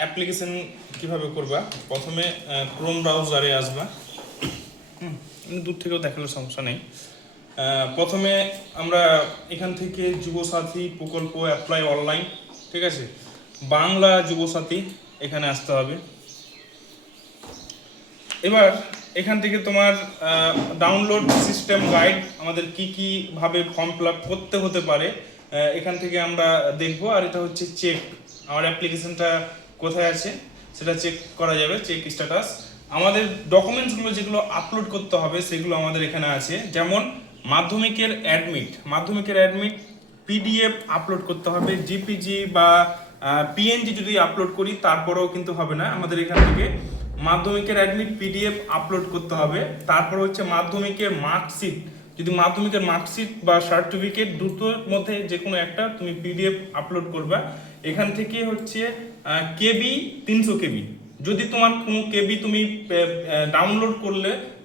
Application কিভাবে করবা, প্রথমে ক্রোম ব্রাউজারে আসবা। দূর থেকেও দেখালে সমস্যা নেই। প্রথমে আমরা এখান থেকে যুবসাথী প্রকল্প অ্যাপ্লাই অনলাইন, ঠিক আছে, বাংলা যুবসাথী এখানে আসতে হবে। এবার এখান থেকে তোমার ডাউনলোড সিস্টেম গাইড, আমাদের কি কি ভাবে ফর্ম ফিল আপ করতে হতে পারে এখান থেকে আমরা দেখবো। আর এটা হচ্ছে চেক, আমার অ্যাপ্লিকেশনটা কোথায় আছে সেটা চেক করা যাবে, চেক স্ট্যাটাস। আমাদের ডকুমেন্টসগুলো যেগুলো আপলোড করতে হবে সেগুলো আমাদের এখানে আছে, যেমন মাধ্যমিকের অ্যাডমিট পিডিএফ আপলোড করতে হবে। জিপিজি বা পিএনজি যদি আপলোড করি তারপরেও কিন্তু হবে না, আমাদের এখান থেকে মাধ্যমিকের অ্যাডমিট পিডিএফ আপলোড করতে হবে। তারপর হচ্ছে মাধ্যমিকের মার্কশিট, যদি মাধ্যমিকের মার্কশিট বা সার্টিফিকেট দুটোর মধ্যে যে কোনো একটা তুমি পিডিএফ আপলোড করবা। এখান থেকে হচ্ছে কেবি 300 কেবি, যদি তোমার কোনো কেবি তুমি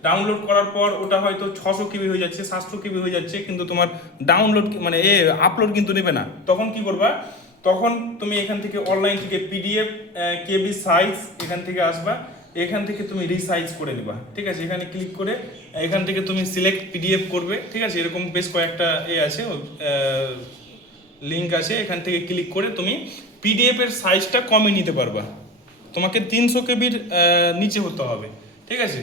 ডাউনলোড করার পর ওটা হয়তো 600 কেবি হয়ে যাচ্ছে, 700 কেবি হয়ে যাচ্ছে, কিন্তু তোমার ডাউনলোড মানে আপলোড কিন্তু নেবে না, তখন কি করবা? তখন তুমি এখান থেকে অনলাইন থেকে পিডিএফ কেবি সাইজ এখান থেকে আসবা, এখান থেকে তুমি রিসাইজ করে নেবা, ঠিক আছে। এখানে ক্লিক করে এখান থেকে তুমি সিলেক্ট পিডিএফ করবে, ঠিক আছে। এরকম বেশ কয়েকটা আছে, লিঙ্ক আছে, এখান থেকে ক্লিক করে তুমি পিডিএফ এর সাইজটা কমে নিতে পারবা। তোমাকে 300 কেবির নিচে হতে হবে, ঠিক আছে।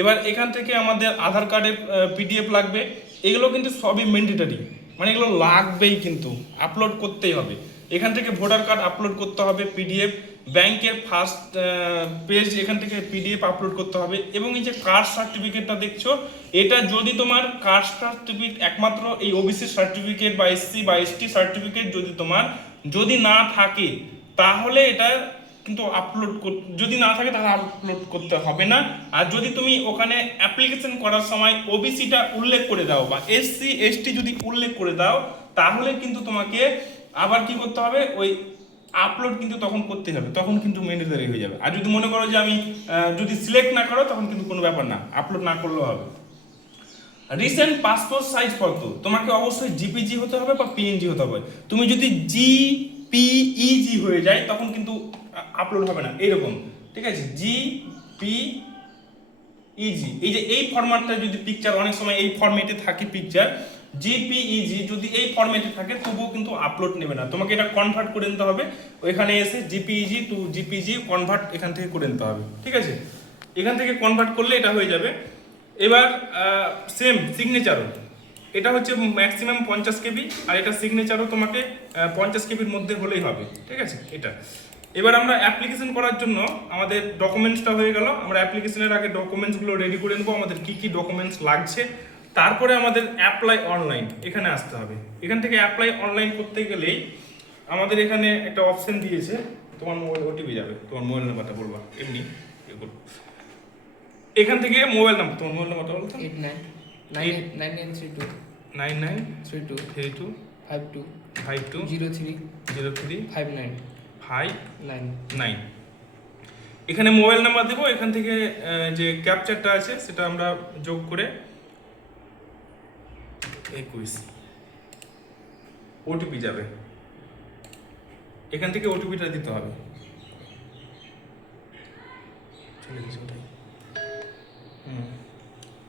এবার এখান থেকে আমাদের আধার কার্ডের পিডিএফ লাগবে, এগুলো কিন্তু সবই ম্যান্ডেটরি, মানে এগুলো লাগবেই, কিন্তু আপলোড করতেই হবে। এখান থেকে ভোটার কার্ড আপলোড করতে হবে পিডিএফ, ব্যাংকের ফার্স্ট পেজ এখান থেকে পিডিএফ আপলোড করতে হবে। এবং এই যে কাস্ট সার্টিফিকেটটা দেখছো, এটা যদি তোমার কাস্ট সার্টিফিকেট একমাত্র এই ওবিসি সার্টিফিকেট বা এসসি বা এসটি সার্টিফিকেট যদি না থাকে তাহলে এটা কিন্তু যদি না থাকে তাহলে আপলোড করতে হবে না। আর যদি তুমি ওখানে অ্যাপ্লিকেশন করার সময় ওবিসিটা উল্লেখ করে দাও বা এসসি এসটি যদি উল্লেখ করে দাও, তাহলে কিন্তু তোমাকে আবার কি করতে হবে, ওই আপলোড কিন্তু তখন করতে হবে, তখন কিন্তু ম্যান্ডেটরি হয়ে যাবে। আর যদি মনে করো যে আমি যদি সিলেক্ট না করো, তখন কিন্তু কোনো ব্যাপার না, আপলোড না করলেও হবে। রিসেন্ট পাসপোর্ট সাইজ ফটো তোমাকে অবশ্যই জিপিজি হতে হবে বা পিএনজি হতে হবে। তুমি যদি জিপিইজি হয়ে যায় তখন কিন্তু আপলোড হবে না, এরকম, ঠিক আছে। জিপিইজি, এই যে এই ফরম্যাটটা যদি পিকচার অনেক সময় এই ফরম্যাটে থাকে পিকচার, জিপিইজি যদি এই ফরম্যাটে থাকে তবুও কিন্তু আপলোড নেবে না, তোমাকে এটা কনভার্ট করে নিতে হবে। ওইখানে এসে জিপিইজি টু জিপিজি কনভার্ট এখান থেকে করে নিতে হবে, ঠিক আছে। এখান থেকে কনভার্ট করলে এটা হয়ে যাবে। এবার সেম সিগনেচারও, এটা হচ্ছে ম্যাক্সিমাম 50 কেবি, আর এটা সিগনেচারও তোমাকে 50 কেবির মধ্যে হলেই হবে, ঠিক আছে। এটা এবার আমরা অ্যাপ্লিকেশন করার জন্য আমাদের ডকুমেন্টসটা হয়ে গেল, আমরা অ্যাপ্লিকেশনের আগে ডকুমেন্টসগুলো রেডি করে নেবো, আমাদের কি কি ডকুমেন্টস লাগছে। তারপরে আমাদের অ্যাপ্লাই অনলাইন এখানে আসতে হবে। এখান থেকে অ্যাপ্লাই অনলাইন করতে গেলেই আমাদের এখানে একটা অপশন দিয়েছে, তোমার মোবাইল ওটিপি যাবে, তোমার মোবাইল নাম্বারটা বলবা, এমনি এখান থেকে মোবাইল নাম্বার, তোমার মোবাইল নাম্বারটা বলতো 99325932520359। এখানে মোবাইল নাম্বার দেবো, এখান থেকে যে ক্যাপচারটা আছে সেটা আমরা যোগ করে 21 ওটিপি যাবে, এখান থেকে ওটিপিটা দিতে হবে। চলে গেছে ওটাই,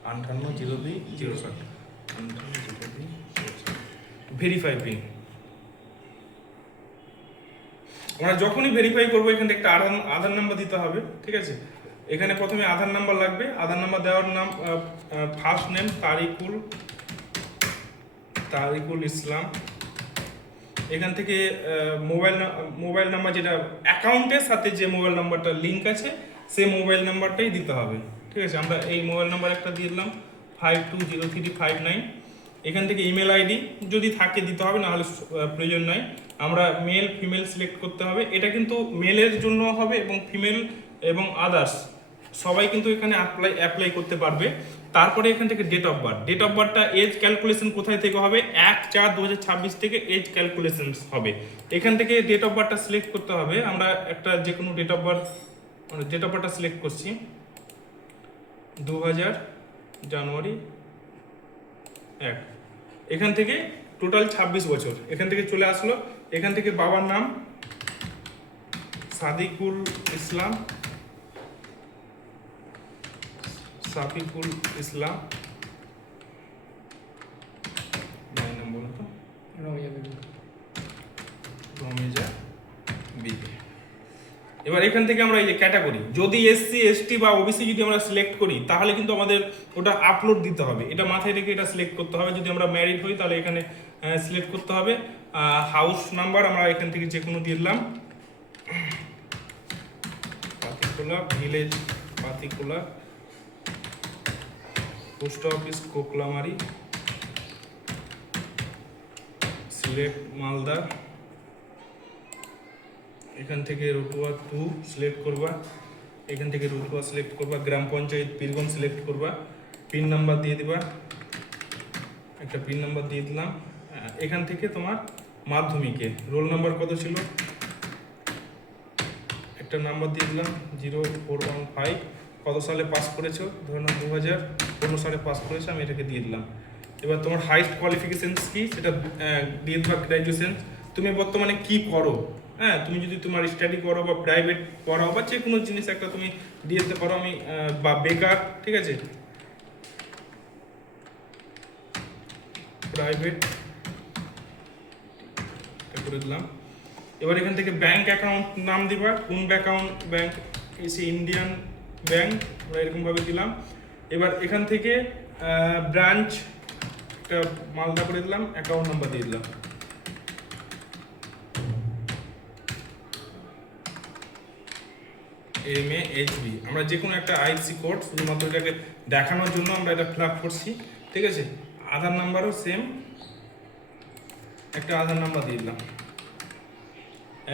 580207 ভেরিফাই পিন। আমরা যখনই ভেরিফাই করবো এখান থেকে একটা আধার নাম্বার দিতে হবে, ঠিক আছে। এখানে প্রথমে আধার নাম্বার লাগবে, আধার নাম্বার দেওয়ার নাম ফার্স্ট নেম তারিকুল ইসলাম। এখান থেকে মোবাইল নাম্বার যেটা অ্যাকাউন্টের সাথে যে মোবাইল নাম্বারটা লিঙ্ক আছে সেই মোবাইল নাম্বারটাই দিতে হবে, ঠিক আছে। আমরা এই মোবাইল নাম্বার একটা দিয়ে দিলাম 520359। এখান থেকে ইমেল আইডি যদি থাকে দিতে হবে, না হলে প্রয়োজন নয়। আমরা মেল ফিমেল সিলেক্ট করতে হবে, এটা কিন্তু মেলের জন্য হবে এবং ফিমেল এবং আদার্স সবাই কিন্তু এখানে অ্যাপ্লাই করতে পারবে। তারপরে এখান থেকে ডেট অফ বার্থটা এজ ক্যালকুলেশন কোথায় থেকে হবে, 1/4/2026 থেকে এজ ক্যালকুলেশন হবে। এখান থেকে ডেট অফ বার্থটা সিলেক্ট করতে হবে, আমরা একটা যে কোনো ডেট অফ বার্থটা সিলেক্ট করছি 2000 জানুয়ারি 1। এখান থেকে টোটাল 26 বছর এখান থেকে চলে আসলো। এখান থেকে বাবার নাম সাদিকুল ইসলাম, সাফিকুল ইসলাম, নাম বলো তো, রমেজা বিবি। এবার এখান থেকে আমরা এই যে ক্যাটাগরি, যদি এসসি এসটি বা ওবিসি যদি আমরা সিলেক্ট করি তাহলে কিন্তু আমাদের ওটা আপলোড দিতে হবে, এটা মাথায় রেখে এটা সিলেক্ট করতে হবে। যদি আমরা ম্যারিড হই তাহলে এখানে সিলেক্ট করতে হবে। হাউস নাম্বার আমরা এখান থেকে যে কোনো দিয়ে দিলাম, Patikula, village Patikula, post office Koklamari, Sylhet Malda, এখান থেকে রতুয়া 2 সিলেক্ট করবা, এখান থেকে রতুয়া সিলেক্ট করবা, গ্রাম পঞ্চায়েত পীরগঞ্জ সিলেক্ট করবা, পিন নাম্বার দিয়ে দিবা, একটা পিন নাম্বার দিয়ে দিলাম। এখান থেকে তোমার মাধ্যমিকে রোল নাম্বার কত ছিল একটা নাম্বার দিয়ে দিলাম, 0415, কত সালে পাস করেছো, ধরুন 2015 সালে পাস করেছো, আমি এটাকে দিয়ে দিলাম। এবার তোমার হাইস্ট কোয়ালিফিকেশনস কি সেটা দিয়ে দেবা, গ্র্যাজুয়েশন। তুমি বর্তমানে কি করো, হ্যাঁ, তুমি যদি তোমার স্টাডি করো বা প্রাইভেট পড়াও বা যে কোনো জিনিস একটা তুমি দিয়ে দিতে পারো। আমি বা বেকার, ঠিক আছে, প্রাইভেট করে দিলাম। এবার এখান থেকে ব্যাংক অ্যাকাউন্ট নাম দিবা, কোন ব্যাংক, এসে ইন্ডিয়ান ব্যাংক, আমরা এরকমভাবে দিলাম। এবার এখান থেকে ব্রাঞ্চ একটা মালদা করে দিলাম, অ্যাকাউন্ট নাম্বার দিয়ে দিলাম। MAHB আমরা যে কোনো একটা আইএফসি কোড শুধুমাত্র এটাকে দেখানোর জন্য আমরা এটা ফিল আপ করছি, ঠিক আছে। আধার নাম্বারও সেম, একটা আধার নাম্বার দিয়ে দিলাম,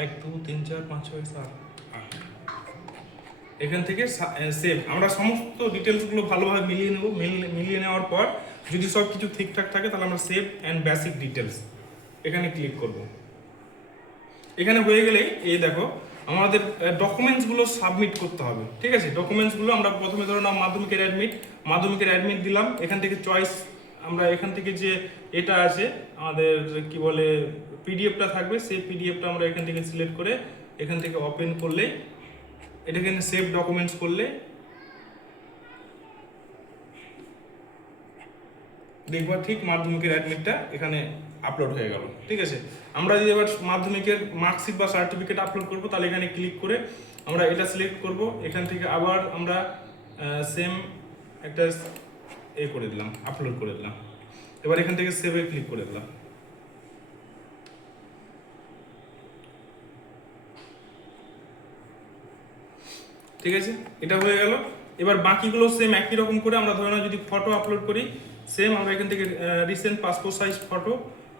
1 2 3 4 5 6 7 8। এখান থেকে সেভ, আমরা সমস্ত ডিটেলসগুলো ভালোভাবে মিলিয়ে নেব। মিলিয়ে নেওয়ার পর যদি সব কিছু ঠিকঠাক থাকে তাহলে আমরা সেভ অ্যান্ড বেসিক ডিটেলস এখানে ক্লিক করব। এখানে হয়ে গেলেই এই দেখো আমাদের ডকুমেন্টসগুলো সাবমিট করতে হবে, ঠিক আছে। ডকুমেন্টসগুলো আমরা প্রথমে ধরো নাম মাধ্যমিকের অ্যাডমিট দিলাম। এখান থেকে চয়েস, আমরা এখান থেকে যে এটা আছে আমাদের কি বলে পিডিএফটা থাকবে, সেই পিডিএফটা আমরা এখান থেকে সিলেক্ট করে এখান থেকে ওপেন করলে এটাকে সেভ ডকুমেন্টস করলে দেখবা ঠিক মাধ্যমিকের অ্যাডমিটটা এখানে আপলোড হয়ে গেল, ঠিক আছে। আমরা যদি এবার মাধ্যমিকের মার্কশিট বা সার্টিফিকেট আপলোড করব তাহলে এখানে ক্লিক করে আমরা এটা সিলেক্ট করব। এখান থেকে আবার আমরা সেম একটা করে দিলাম, আপলোড করে দিলাম। এবার এখান থেকে সেভে ক্লিক করে দিলাম। ঠিক আছে, এটা হয়ে গেল। এবার বাকিগুলো সেম একই রকম করে আমরা ধরে নাও যদি ফটো আপলোড করি, সেম আমরা এখান থেকে রিসেন্ট পাসপোর্ট সাইজ ফটো,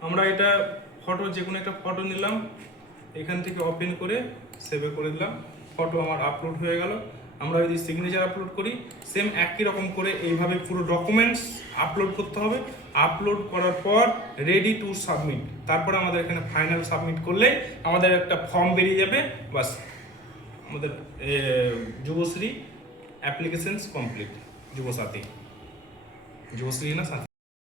আমরা এটা ফটো যে কোনো একটা ফটো নিলাম, এখান থেকে ওপেন করে সেভে করে দিলাম, ফটো আমার আপলোড হয়ে গেল। আমরা যদি সিগনেচার আপলোড করি সেম একই রকম করে এইভাবে পুরো ডকুমেন্টস আপলোড করতে হবে। আপলোড করার পর রেডি টু সাবমিট, তারপরে আমাদের এখানে ফাইনাল সাবমিট করলে আমাদের একটা ফর্ম বেরিয়ে যাবে, বাস আমাদের যুবশ্রী অ্যাপ্লিকেশনস কমপ্লিট। যুবশ্রী না সাথী।